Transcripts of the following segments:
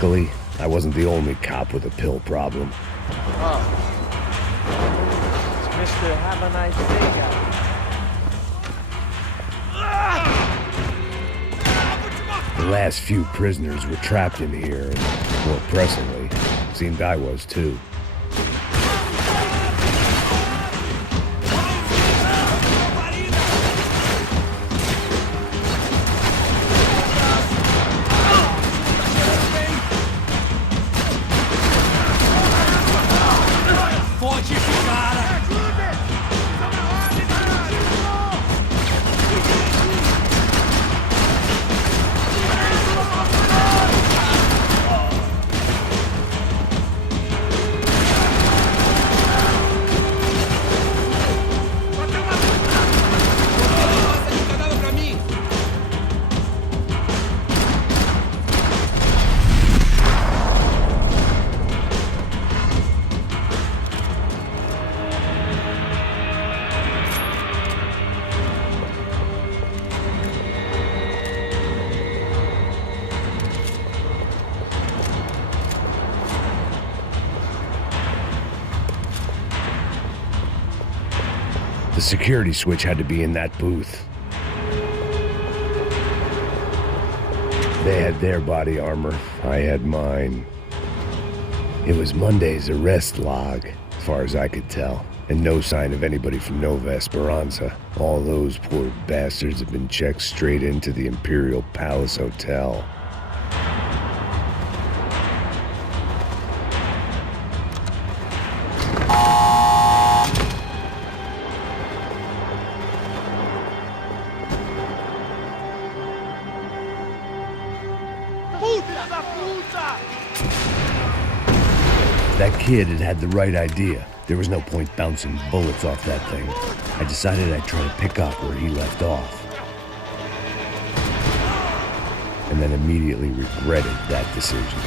Luckily, I wasn't the only cop with a pill problem. Oh. It's Mr. Have a Nice Day guy. The last few prisoners were trapped in here, and more pressingly, seemed I was too. The security switch had to be in that booth. They had their body armor, I had mine. It was Monday's arrest log, as far as I could tell, and no sign of anybody from Nova Esperanza. All those poor bastards had been checked straight into the Imperial Palace Hotel. That kid had the right idea. There was no point bouncing bullets off that thing. I decided I'd try to pick up where he left off. And then immediately regretted that decision.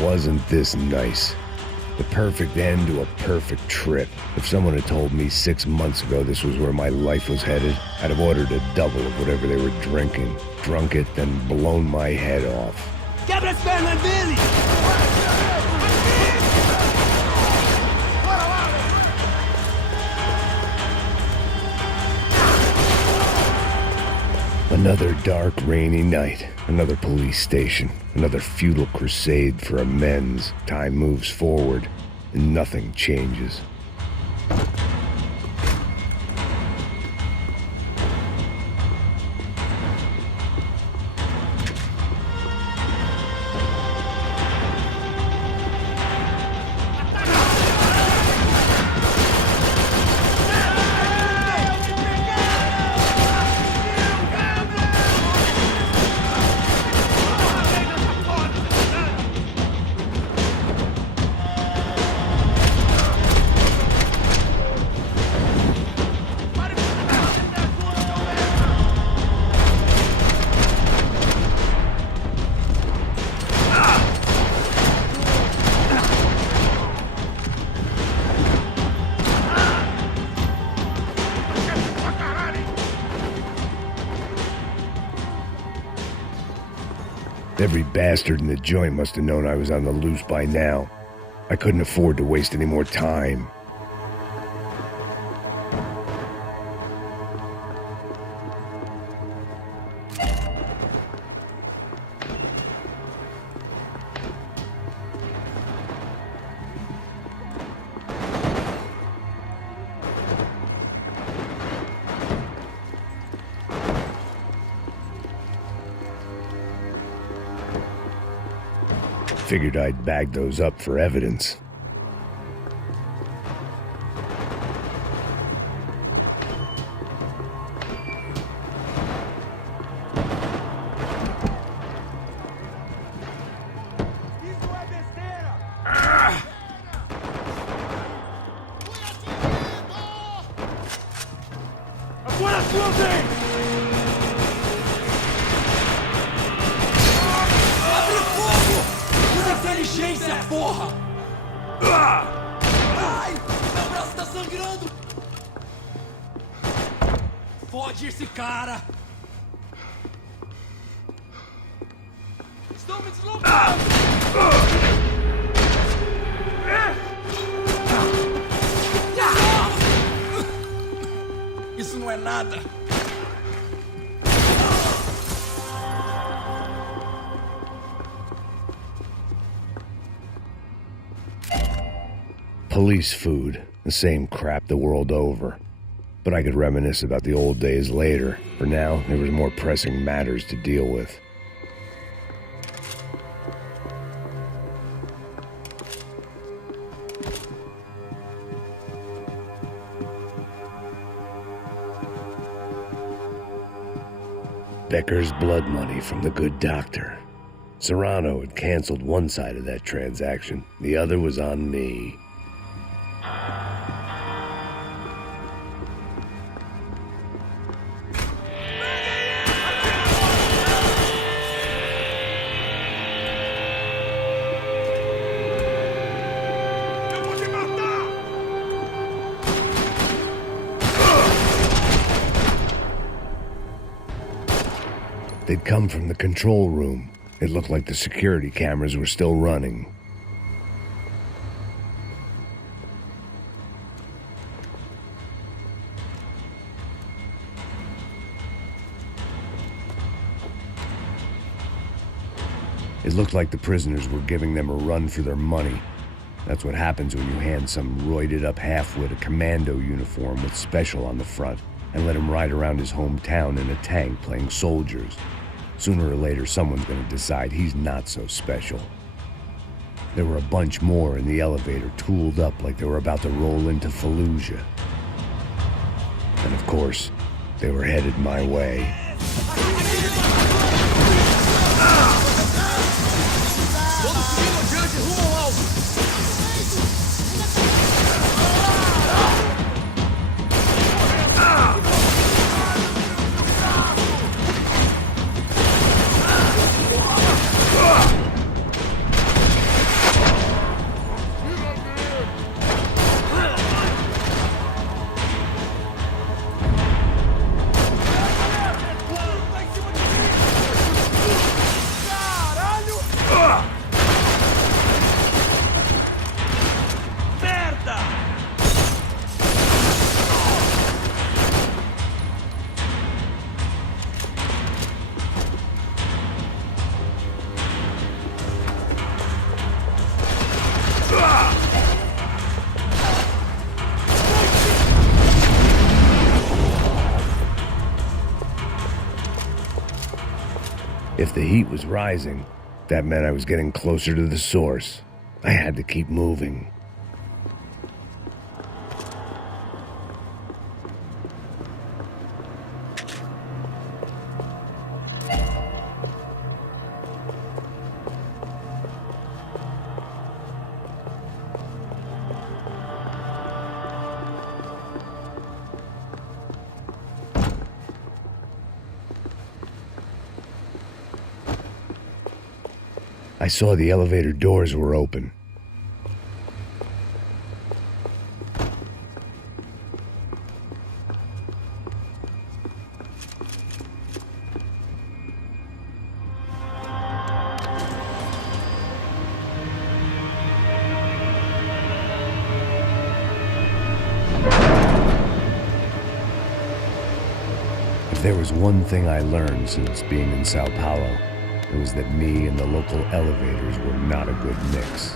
Wasn't this nice? The perfect end to a perfect trip. If someone had told me 6 months ago this was where my life was headed, I'd have ordered a double of whatever they were drinking, drunk it, then blown my head off. Quebra as pernas dele! Another dark, rainy night. Another police station. Another futile crusade for amends. Time moves forward, and nothing changes. Every bastard in the joint must have known I was on the loose by now. I couldn't afford to waste any more time. Figured I'd bag those up for evidence. Porra! Ai! Meu braço tá sangrando! Fode esse cara! Estão me deslocando! Isso não é nada! Police food, the same crap the world over. But I could reminisce about the old days later. For now, there was more pressing matters to deal with. Becker's blood money from the good doctor. Serrano had canceled one side of that transaction. The other was on me. They'd come from the control room. It looked like the security cameras were still running. It looked like the prisoners were giving them a run for their money. That's what happens when you hand some roided-up halfwit a commando uniform with special on the front and let him ride around his hometown in a tank playing soldiers. Sooner or later, someone's going to decide he's not so special. There were a bunch more in the elevator, tooled up like they were about to roll into Fallujah. And of course, they were headed my way. If the heat was rising, that meant I was getting closer to the source. I had to keep moving. I saw the elevator doors were open. If there was one thing I learned since being in Sao Paulo, it was that me and the local elevators were not a good mix.